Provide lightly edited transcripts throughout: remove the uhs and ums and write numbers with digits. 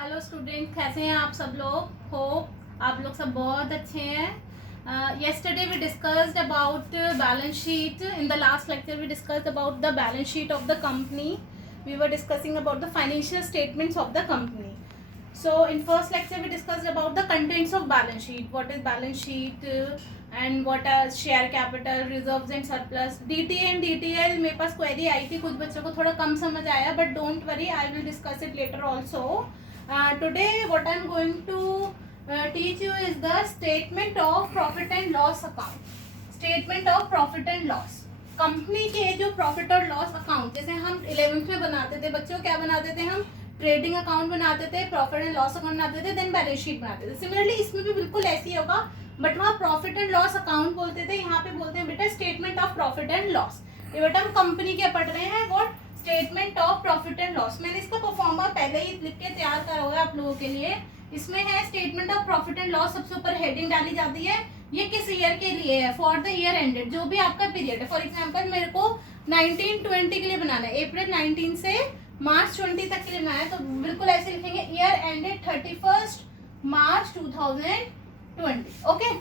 Hello student, कैसे हैं आप सब लोग। होप आप लोग सब बहुत अच्छे हैं। yesterday we discussed about balance sheet. In the last lecture we discussed about the balance sheet of the company. We were discussing about the financial statements of the company. So in first lecture we discussed about the contents of balance sheet. What is balance sheet and what are share capital, reserves and surplus. DTA and DTL मेरे पास query आई थी, कुछ बच्चों को थोड़ा कम समझ आया, but don't worry, I will discuss it later also. Today what I am going to teach you is the statement of profit and loss account. Statement of profit and loss. Company के जो profit और loss account, जैसे हम 11th में बनाते थे बच्चों, क्या बनाते थे हम, ट्रेडिंग अकाउंट बनाते थे, प्रॉफिट एंड लॉस अकाउंट बनाते थे, देन बैलेंस शीट बनाते थे। सिमिलरली इसमें भी बिल्कुल ऐसी होगा, बट वहाँ प्रॉफिट एंड लॉस अकाउंट बोलते थे, यहाँ पे बोलते हैं बेटा statement of profit and loss. ये बेटा हम कंपनी के पढ़ रहे हैं, what, statement of profit and loss. मैंने इसका परफॉर्मा पहले ही लिख के तैयार करा हुआ है आप लोगों के लिए। इसमें है statement of profit and loss, सबसे ऊपर हेडिंग डाली जाती है, ये किस ईयर के लिए है, फॉर द ईयर एंडेड, जो भी आपका पीरियड है। फॉर एग्जांपल मेरे को 1920 के लिए बनाना है, अप्रैल 19 से मार्च 20 तक के लिए बनाना है, तो बिल्कुल ऐसे लिखेंगे, ईयर एंडेड 31 मार्च 2020। ओके,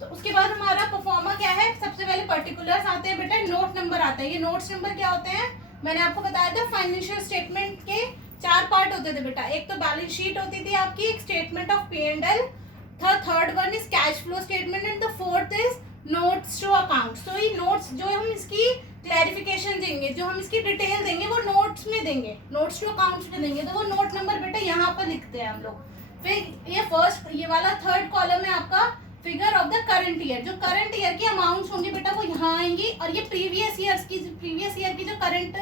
तो उसके बाद हमारा परफॉर्मा क्या है, सबसे पहले पर्टिकुलर्स आते हैं बेटा, नोट नंबर आता है। ये नोट्स नंबर क्या होते हैं, मैंने आपको बताया था फाइनेंशियल स्टेटमेंट के 4 पार्ट होते थे बेटा। एक तो बैलेंस शीट होती थी आपकी, एक statement of P&L, third one is cash flow statement, and the fourth is notes to accounts. तो ये नोट्स जो हम इसकी क्लैरिफिकेशन देंगे, जो हम इसकी डिटेल देंगे, वो नोट्स में देंगे, नोट्स टू अकाउंट्स में देंगे। तो वो नोट नंबर बेटा यहाँ पर लिखते हैं हम लोग। फिर ये फर्स्ट, ये वाला थर्ड कॉलम है आपका figure of the current year, जो करंट ईयर की अमाउंट्स होंगी बेटा वो यहाँ आएंगी, और ये प्रीवियस ईयर की जो करंट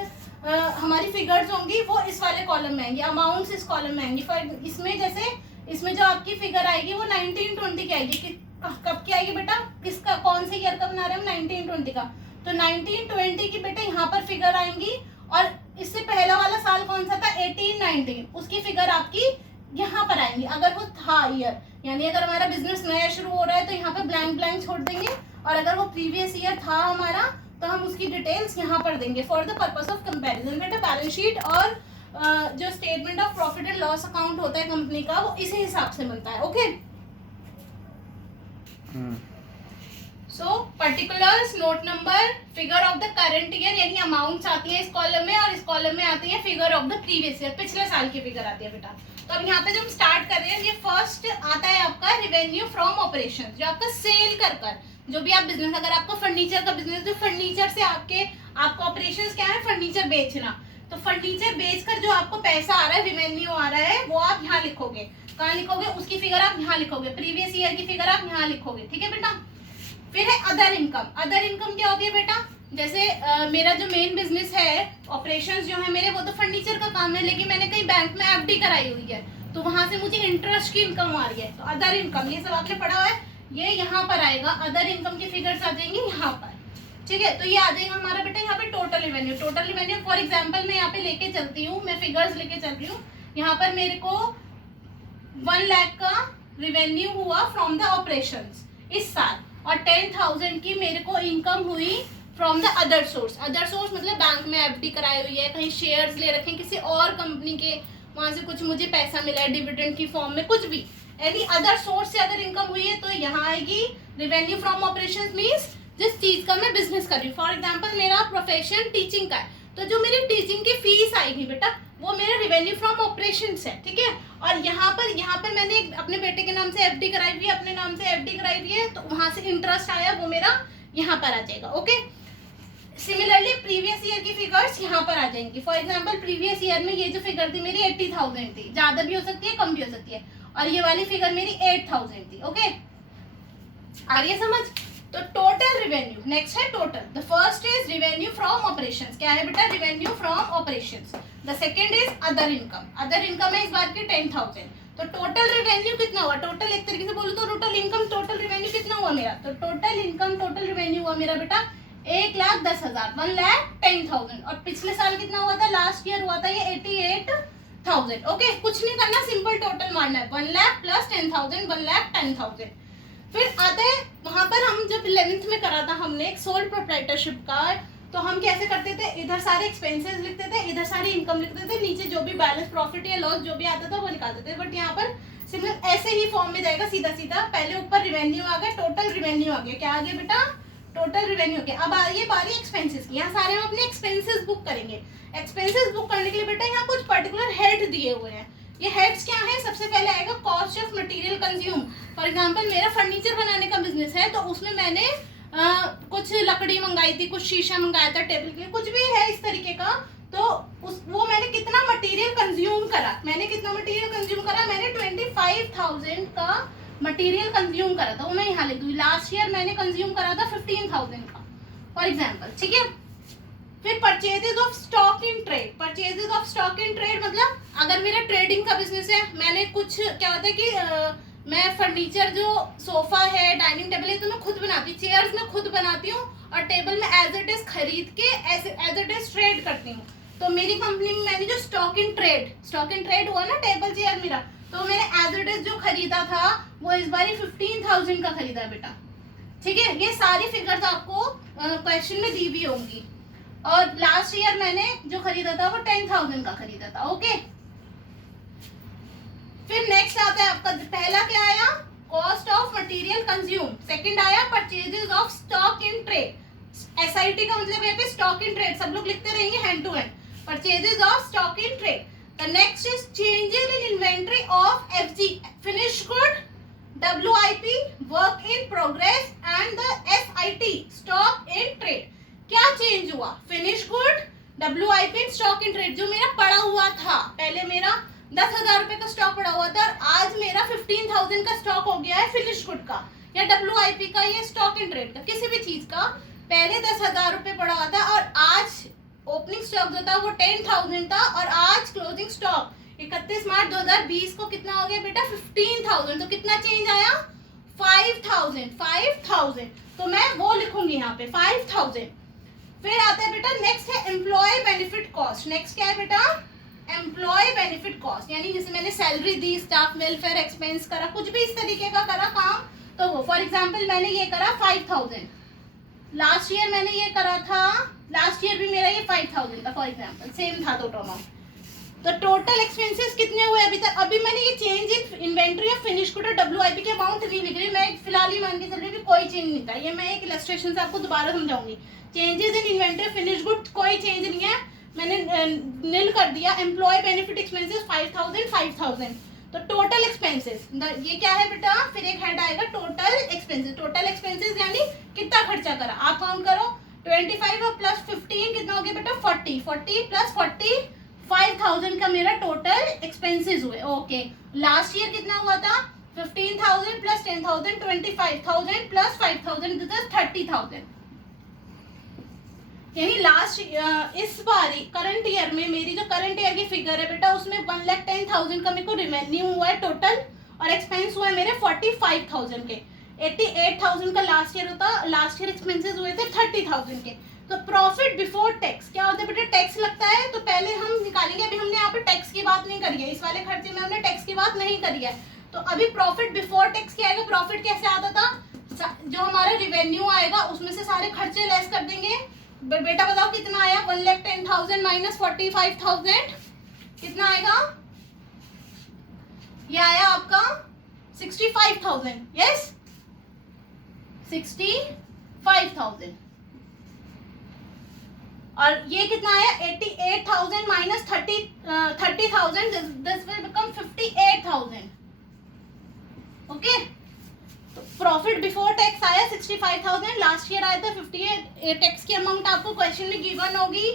हमारी फिगर्स होंगी वो इस वाले कॉलम में आएंगी, अमाउंट्स इस कॉलम में आएंगी। फॉर इसमें जैसे इसमें जो आपकी फिगर आएगी वो 1920 की आएगी, कब की आएगी बेटा, किसका, कौन से ईयर का बना रहे हैं हम, 1920 का। तो 1920 की बेटा यहाँ पर फिगर आएंगी, और इससे पहला वाला साल कौन सा था, 1819, उसकी फिगर आपकी यहाँ पर आएंगी, अगर वो था ईयर, यानी अगर हमारा बिजनेस नया शुरू हो रहा है तो यहाँ पे ब्लैंक ब्लैंक छोड़ देंगे, और अगर वो प्रीवियस ईयर था हमारा तो हम उसकी डिटेल्स यहाँ पर देंगे for the purpose of comparison. बेटा बैलेंस शीट और जो statement of profit and loss account होता है कंपनी का, वो इसी हिसाब से बनता है। Okay, so particulars, note number, figure of the current year, यानी अमाउंट्स आती है इस कॉलम में, और इस कॉलम में आती है figure of the previous year, पिछले साल की फिगर आती है बेटा। तो अब यहाँ पे जो हम स्टार्ट कर रहे हैं, ये फर्स्ट आता है आपका रेवेन्यू फ्रॉम ऑपरेशन, जो आपका सेल कर जो भी आप बिजनेस, अगर आपका फर्नीचर का बिजनेस, जो फर्नीचर से आपका ऑपरेशंस क्या है, फर्नीचर बेचना, तो फर्नीचर बेचकर जो आपको पैसा आ रहा है, रेवेन्यू आ रहा है, वो आप यहाँ लिखोगे। कहाँ लिखोगे, उसकी फिगर आप यहाँ लिखोगे, प्रीवियस ईयर की फिगर आप यहाँ लिखोगे, ठीक है बेटा। फिर है अदर इनकम। अदर इनकम क्या होती है बेटा, जैसे मेरा जो मेन बिजनेस है, ऑपरेशंस जो है मेरे, वो तो फर्नीचर का काम है, लेकिन मैंने कहीं बैंक में FD कराई हुई है, तो वहां से मुझे इंटरेस्ट की इनकम आ रही है, तो अदर इनकम, ये सब आपने पढ़ा हुआ है, ये यहाँ पर आएगा, अदर इनकम की फिगर्स आ जाएंगी यहाँ पर, ठीक है। तो ये आ जाएगा हमारा बेटा यहाँ पे total revenue. Total revenue for example मैं यहाँ पे लेके चलती हूँ, मैं फिगर्स लेके चल रही हूँ, यहाँ पर मेरे को 1 लाख का रेवेन्यू हुआ फ्रॉम द ऑपरेशंस इस साल, और 10,000 की मेरे को इनकम हुई from the other source. Other source मतलब बैंक में FD कराई हुई है, कहीं शेयर्स ले रखे हैं किसी और कंपनी के, वहां से कुछ मुझे पैसा मिला है डिविडेंड की फॉर्म में, कुछ भी, यानी अदर सोर्स से अगर इनकम हुई है तो यहाँ आएगी। रेवेन्यू फ्रॉम ऑपरेशंस मींस जिस चीज का मैं बिजनेस कर रही हूँ। फॉर एग्जांपल मेरा प्रोफेशन टीचिंग का है, तो जो मेरी टीचिंग की फीस आएगी बेटा, वो मेरा रेवेन्यू फ्रॉम ऑपरेशंस है, ठीक है। और यहाँ पर मैंने अपने बेटे के नाम से FD कराई हुई है, अपने नाम से FD कराई हुई है, तो वहां से इंटरेस्ट आया, वो मेरा यहाँ पर आ जाएगा। ओके, सिमिलरली प्रीवियस ईयर की फिगर्स यहाँ पर आ जाएंगी। फॉर एग्जांपल प्रीवियस ईयर में ये जो फिगर थी मेरी 80,000 थी, ज्यादा भी हो सकती है, कम भी हो सकती है, और ये वाली फिगर मेरी 8,000 थी। ओके, आ रही है समझ। तो टोटल रेवेन्यू, नेक्स्ट है total. The first is revenue from operations, क्या है बेटा, revenue from operations. The second is other income. Other income है इस बार की 10,000। तो टोटल रेवेन्यू कितना हुआ, टोटल एक तरीके से बोलूं तो टोटल इनकम, टोटल रेवेन्यू कितना हुआ मेरा, तो टोटल इनकम, टोटल रेवेन्यू हुआ मेरा बेटा 1,10,000, 1,10,000। और पिछले साल कितना हुआ था, लास्ट ईयर हुआ था ये 88,000। ओके, कुछ नहीं करना, सिंपल टोटल मारना है, 1 लाख प्लस 10,000, 1,10,000। फिर आता है वहां पर हम जब 11th में करा था हमने एक सोल प्रोप्राइटरशिप का, तो हम कैसे करते थे, इधर सारे एक्सपेंसेस लिखते थे, इधर सारी इनकम लिखते थे, नीचे जो भी बैलेंस प्रॉफिट या लॉस जो भी आता था वो निकालते थे। बट यहाँ पर सिंपल ऐसे ही फॉर्म में जाएगा सीधा सीधा, पहले ऊपर रिवेन्यू आ गया, टोटल रिवेन्यू आ गया, क्या आ गया बेटा, टोटल रिवेन्यू आ गया। अब आ रही है बारी एक्सपेंसेस की, यहाँ सारे हम अपने एक्सपेंसेस बुक करेंगे। एक्सपेंसेस बुक करने के लिए बेटा यहाँ कुछ पर्टिकुलर हेड दिए हुए हैं। ये हेड्स क्या है, सबसे पहले आएगा cost of material consume. For example मेरा फर्नीचर बनाने का बिजनेस है, तो उसमें मैंने कुछ लकड़ी मंगाई थी, कुछ शीशा मंगाया था टेबल के लिए, कुछ भी है इस तरीके का, तो वो मैंने कितना मटेरियल कंज्यूम करा, मैंने कितना मटेरियल कंज्यूम करा, मैंने 25,000 का मटेरियल कंज्यूम करा था, वो मैं यहाँ लिख दूँ। लास्ट ईयर मैंने कंज्यूम करा था 15,000 का फॉर एग्जाम्पल, ठीक है। फिर purchases of stock in trade, purchases of stock in trade मतलब अगर मेरा ट्रेडिंग का बिजनेस है, मैंने कुछ क्या होता है कि मैं फर्नीचर जो सोफा है, डाइनिंग टेबल है, तो मैं खुद बनाती हूँ, चेयर्स मैं खुद बनाती हूँ और टेबल में एज इट इज खरीद के एज इट इज ट्रेड करती हूँ। तो मेरी कंपनी में मैंने जो स्टॉक इन ट्रेड हुआ ना टेबल चेयर मेरा, तो मैंने एज इट इज जो खरीदा था वो इस बार 15,000 का खरीदा बेटा, ठीक है। ये सारी फिगर्स आपको क्वेश्चन में दी हुई होंगी। और लास्ट ईयर मैंने जो खरीदा था वो 10,000 का खरीदा था, ओके। फिर नेक्स्ट आता है आपका, पहला क्या आया, cost of material consume, second आया purchases of stock in trade. SIT का मतलब यहाँ पे स्टॉक इन ट्रेड, सब लोग लिखते रहेंगे hand to hand, purchases of stock in trade. The next is changes in inventory of FG, finished good, WIP, work in progress and the SIT, stock in trade. क्या change हुआ, finish good, WIP, stock in trade. जो मेरा पड़ा हुआ था, पहले मेरा 10,000 रुपए का स्टॉक पड़ा हुआ था और आज मेरा 15,000 का स्टॉक हो गया है फिनिश गुड का या डब्ल्यूआईपी का या स्टॉक इन ट्रेड का, किसी भी चीज का। पहले 10,000 रुपए पड़ा हुआ था और आज ओपनिंग स्टॉक जो था वो 10,000 था और आज क्लोजिंग स्टॉक 31 मार्च 2020 को कितना हो गया बेटा, 15,000। तो कितना चेंज आया, 5,000। तो मैं वो लिखूंगी यहाँ पे 5,000। फिर आता है बेटा नेक्स्ट है एम्प्लॉय बेनिफिट कॉस्ट। नेक्स्ट क्या है बेटा, एम्प्लॉय बेनिफिट कॉस्ट, यानी जैसे मैंने सैलरी दी, स्टाफ वेलफेयर एक्सपेंस करा, कुछ भी इस तरीके का करा काम, तो वो फॉर एग्जांपल मैंने ये करा 5,000, लास्ट ईयर मैंने ये करा था, लास्ट ईयर भी मेरा ये 5,000 था फॉर एग्जांपल, सेम था टोटल अमाउंट। तो टोटल एक्सपेंसेस कितने हुए अभी तक, अभी मैंने ये change in inventory of finish good और डब्ल्यूआईपी के अमाउंट नहीं लिख रही, मैं फिलहाल ही मान के चल रही हूँ कि कोई चेंज नहीं था। ये मैं एक इलस्ट्रेशन से आपको दोबारा समझाऊंगी। Changes in inventory finish good कोई चेंज नहीं है, मैंने नील कर दिया। Employ benefit expenses 5,000। तो टोटल एक्सपेंसेस ये क्या है बेटा, फिर एक हेड आएगा टोटल एक्सपेंसेस। टोटल एक्सपेंसेस यानी कितना खर्चा करा, आप काउंट करो, 25 प्लस 15 कितना हो गया बेटा, 40 प्लस 40, 5,000 का मेरा टोटल एक्सपेंसेस हुए, ओके। लास्ट ईयर कितना हुआ था, 15,000 प्लस 10,000, 25,000 प्लस 5,000, दिस इज 30,000। यानी लास्ट इस बारी करंट ईयर में मेरी जो करंट ईयर की फिगर है बेटा, उसमें 1,10,000 का मेरे को रिवेन्यू हुआ है टोटल और एक्सपेंस हुआ है मेरे 45,000 के। 88,000 का लास्ट ईयर होता, लास्ट ईयर एक्सपेंसेस हुए थे 30,000 के। तो प्रॉफिट बिफोर टैक्स क्या होता है बेटा, टैक्स लगता है, तो पहले हम निकालेंगे। अभी हमने यहाँ पे टैक्स की बात नहीं करी है, इस वाले खर्चे में हमने टैक्स की बात नहीं करी है। तो अभी प्रॉफिट बिफोर टैक्स क्या आएगा, प्रॉफिट कैसे आता था, जो हमारा रिवेन्यू आएगा उसमें से सारे खर्चे लेस कर देंगे। बेटा बताओ कितना आया, 1,10,000 माइनस 45,000 कितना आएगा, ये आया आपका 65,000, यस 65,000। और ये कितना आया, 88,000 minus 30,000, this will become 58,000, okay. Profit before tax आया 65,000, लास्ट ईयर आया था 58। टैक्स की अमाउंट आपको क्वेश्चन में गिवन होगी,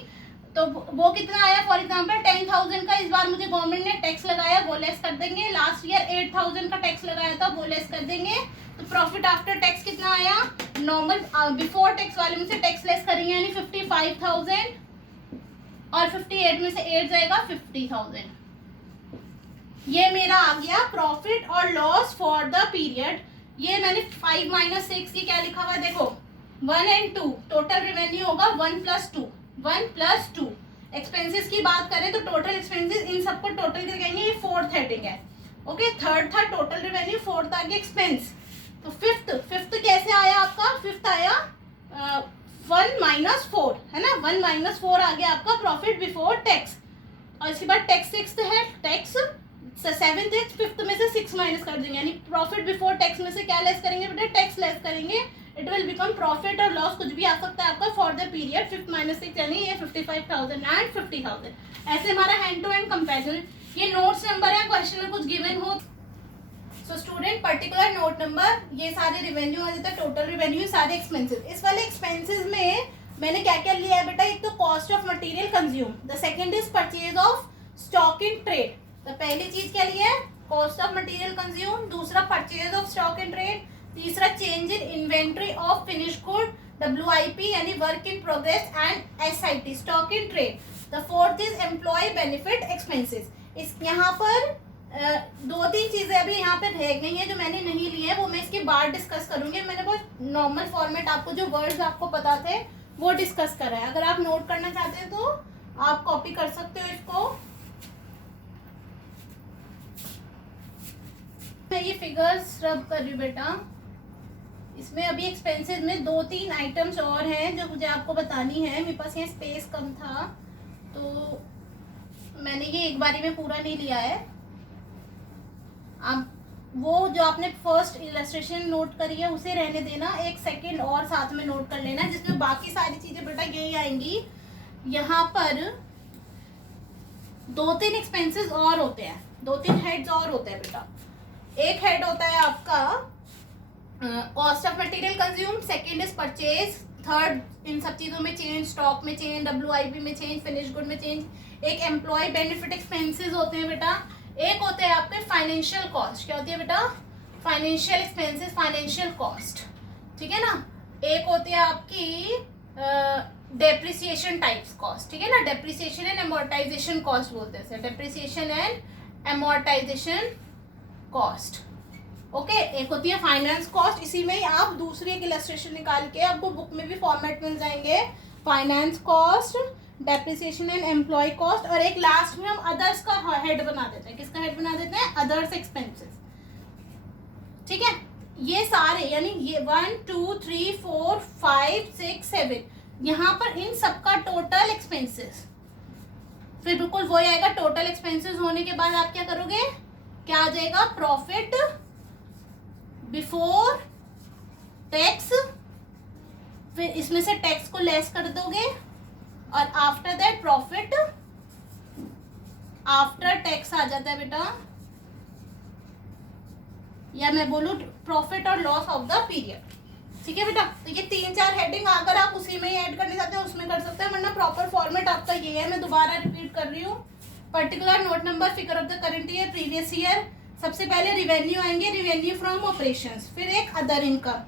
तो वो कितना आया, फॉर एग्जांपल 10,000 का इस बार मुझे गवर्नमेंट ने टैक्स लगाया, वो लेस कर देंगे। लास्ट ईयर 8,000 का टैक्स लगाया था, वो लेस कर देंगे। तो प्रॉफिट आफ्टर टैक्स कितना आया, नॉर्मल बिफोर टैक्स वाले में से टैक्स लेस करेंगे यानी 55,000 और 58 में से 8 जाएगा 50,000। ये मेरा आ गया प्रॉफिट और लॉस फॉर द पीरियड। ये मैंने 5 माइनस 6 की क्या लिखा हुआ है देखो, 1 और 2, टोटल रेवेन्यू होगा 1 प्लस 2। एक्सपेंसेस की बात करें तो टोटल एक्सपेंसेस इन सबको टोटल करके आएंगे, ये फोर्थ हेडिंग है, ओके। थर्ड था टोटल रेवेन्यू, फोर्थ आ गया एक्सपेंस। तो फिफ्थ कैसे आया आपका, फिफ्थ आया 1 - 4 है ना, 1 - 4 आ गया आपका प्रॉफिट बिफोर टैक्स। और इसके बाद टैक्स 6 है, टैक्स 7th है, 5th में से 6 माइनस कर देंगे, यानी प्रॉफिट बिफोर टैक्स में से क्या लेस करेंगे बेटा, टैक्स लेस करेंगे। इट विल बिकम प्रॉफिट और लॉस कुछ भी आ सकता है आपका फॉर द पीरियड 5th - 6 यानी ये 55,000 एंड 50,000। ऐसे हमारा हैंड टू हैंड कंपेरिजन। ये नोट्स नंबर है, क्वेश्चन में कुछ गिवन हो। So student particular note number, ये सारे रिवेन्यू आ जाता है, टोटल रिवेन्यू, सारे एक्सपेंसेस। इस वाले एक्सपेंसेस में मैंने क्या क्या लिया है बेटा, एक तो cost of material consume, the second is purchase of stock in trade. तो पहली चीज क्या लिया है, कॉस्ट ऑफ मटेरियल कंज्यूम, दूसरा purchase of stock in trade, तीसरा change in inventory of finish good, WIP यानी work in progress, and SIT stock in trade. The fourth is employ benefit expenses. इस यहाँ पर 2-3 चीजें अभी यहाँ पे रह गई हैं जो मैंने नहीं ली है, वो मैं इसके बाद डिस्कस करूंगी। मैंने बहुत नॉर्मल फॉर्मेट आपको जो वर्ड्स आपको पता थे वो डिस्कस करा है। अगर आप नोट करना चाहते हैं तो आप कॉपी कर सकते हो इसको। मैं ये फिगर्स रब कर रही हूँ बेटा। इसमें अभी एक्सपेंसेस में 2-3 आइटम्स और हैं जो मुझे आपको बतानी है। मेरे पास यहाँ स्पेस कम था तो मैंने ये एक बारी में पूरा नहीं लिया है। आप वो जो आपने फर्स्ट इलस्ट्रेशन नोट करी है उसे रहने देना, एक सेकंड और साथ में नोट कर लेना जिसमें बाकी सारी चीजें बेटा यही आएंगी। यहाँ पर 2-3 एक्सपेंसेस और होते हैं, 2-3 हेड्स और होते हैं बेटा। एक हेड होता है आपका cost of material consume, second is purchase, third in सब चीजों में चेंज, स्टॉक में चेंज, WIP में चेंज, फिनिश गुड में चेंज। एक एम्प्लॉय बेनिफिट एक्सपेंसेस होते हैं बेटा। एक होते हैं आपके फाइनेंशियल कॉस्ट। क्या होती है बेटा, फाइनेंशियल एक्सपेंसेस, फाइनेंशियल कॉस्ट, ठीक है ना। एक होती है आपकी डेप्रिसिएशन टाइप्स कॉस्ट, ठीक है ना, डेप्रिसिएशन एंड एमोर्टाइजेशन कॉस्ट बोलते हैं, depreciation and amortisation cost. Okay, एक होती है फाइनेंस कॉस्ट। इसी में ही आप दूसरी एक इलस्ट्रेशन निकाल के आपको बुक में भी फॉर्मेट मिल जाएंगे, finance cost, depreciation and employ cost. और एक लास्ट में हम अदर्स का हेड बना देते हैं। किसका हेड बना देते हैं, अदर्स एक्सपेंसेस, ठीक है। ये सारे यानी ये 1 2 3 4 5 6 7 यहाँ पर इन सबका टोटल एक्सपेंसेस, फिर बिल्कुल वही आएगा। टोटल एक्सपेंसेस होने के बाद आप क्या करोगे, क्या आ जाएगा, प्रॉफिट बिफोर टैक्स, फिर इसमें से टैक्स को लेस कर दोगे और after that profit after tax आ जाता है बेटा, या मैं बोलूं प्रॉफिट और लॉस ऑफ द पीरियड, ठीक है बेटा। तो ये 3-4 हेडिंग अगर आप उसी में ही ऐड करने चाहते हैं उसमें कर सकते हैं, वरना प्रॉपर फॉर्मेट आपका ये है। मैं दोबारा रिपीट कर रही हूँ। Particular note number, figure of the current year, previous year. सबसे पहले रिवेन्यू आएंगे, रिवेन्यू फ्रॉम ऑपरेशंस, फिर एक अदर इनकम,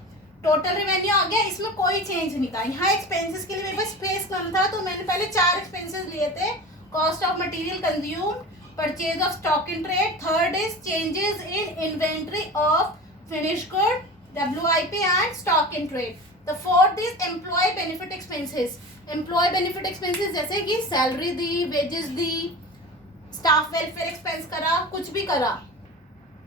टोटल रिवेन्यू आ गया। इसमें कोई चेंज नहीं था। यहाँ एक्सपेंसेस के लिए मेरे पास स्पेस कम था तो मैंने पहले 4 एक्सपेंसेस लिए थे, cost of material consume, purchase of stock in trade, third is changes in inventory of finish good, WIP and stock in trade. The fourth is employ benefit expenses. Employ benefit expenses जैसे कि salary दी, wages दी, staff welfare expense करा, कुछ भी करा,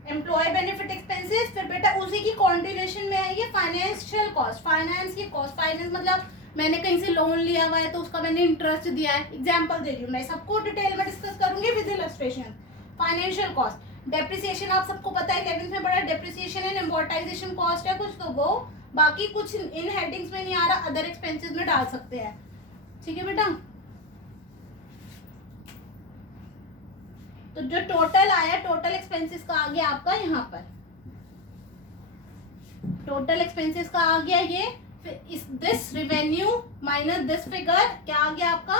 employ benefit expenses. फिर बेटा उसी की कॉन्टिन्यूएशन में आएगी फाइनेंशियल कॉस्ट, फाइनेंस की कॉस्ट। फाइनेंस मतलब मैंने कहीं से लोन लिया हुआ है तो उसका मैंने इंटरेस्ट दिया है, एग्जांपल दे रही हूँ मैं, सबको डिटेल में डिस्कस करूंगी with illustration. Financial cost, depreciation आप सबको पता है 11th में बड़ा, डेप्रिसिएशन एंड एम्बोर्टाइजेशन कॉस्ट है कुछ, तो वो बाकी कुछ इन हेडिंग्स में नहीं आ रहा, अदर एक्सपेंसेस में डाल सकते हैं, ठीक है बेटा। तो जो टोटल आया, टोटल एक्सपेंसेस का आ गया आपका यहाँ पर, टोटल एक्सपेंसेस का आ गया ये, फिर इस this revenue minus this figure क्या आ गया आपका,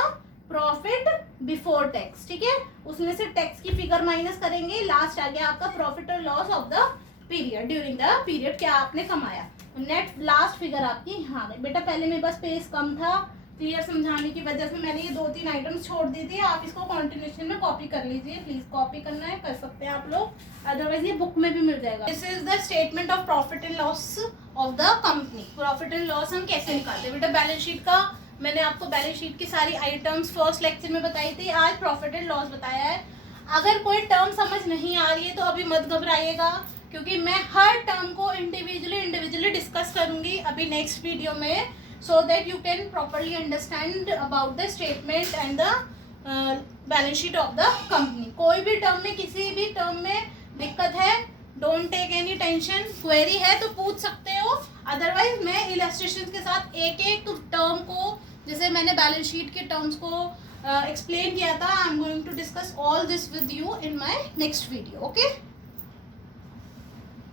प्रॉफिट बिफोर टैक्स, ठीक है। उसमें से टैक्स की फिगर माइनस करेंगे, लास्ट आ गया आपका प्रॉफिट और loss of the period, during the period क्या आपने कमाया। नेट लास्ट फिगर आपकी यहाँ गई बेटा। पहले मेरे पास स्पेस कम था, क्लियर समझाने की वजह से मैंने ये 2-3 आइटम्स छोड़ दी थी। आप इसको कॉन्टिन्यूशन में कॉपी कर लीजिए, प्लीज कॉपी करना है कर सकते हैं आप लोग, अदरवाइज ये बुक में भी मिल जाएगा। This is the statement of profit and loss of the company. Profit and loss हम कैसे निकालते हैं बेटा, बैलेंस शीट का मैंने आपको बैलेंस शीट की सारी आइटम्स फर्स्ट लेक्चर में बताई थी, आज प्रॉफिट एंड लॉस बताया है। अगर कोई टर्म समझ नहीं आ रही है तो अभी मत घबराइएगा, क्योंकि मैं हर टर्म को इंडिविजुअली डिस्कस करूंगी अभी नेक्स्ट वीडियो में। so that you can properly understand about the statement and the balance sheet of the company. कोई भी टर्म में, किसी भी टर्म में दिक्कत है, don't take any tension. Query है तो पूछ सकते हो, अदरवाइज मैं इलस्ट्रेशन के साथ एक एक टर्म को, जैसे मैंने बैलेंस शीट के टर्म्स को एक्सप्लेन किया था, I am going to discuss all this with you in my next video. Okay.